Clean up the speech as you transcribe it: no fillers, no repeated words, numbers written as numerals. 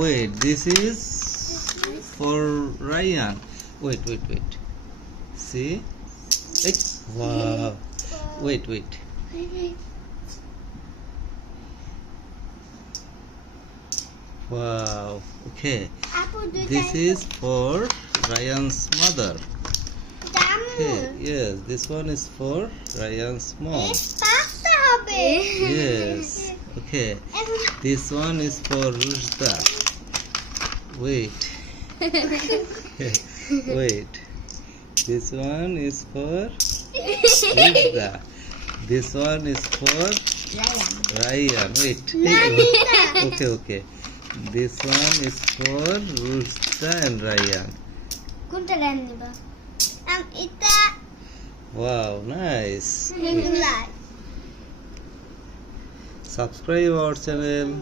Wait, this is for Ryan. Wait. See? Hey, wow. Wait. Wow. Okay. This is for Ryan's mother. Okay. Yes, this one is for Ryan's mom. Yes. Okay. This one is for Rushda. Wait. Wait. This one is for Rushda. This one is for Ryan. Wait. Okay. This one is for Rushda and Ryan. Wow, nice. Subscribe our channel.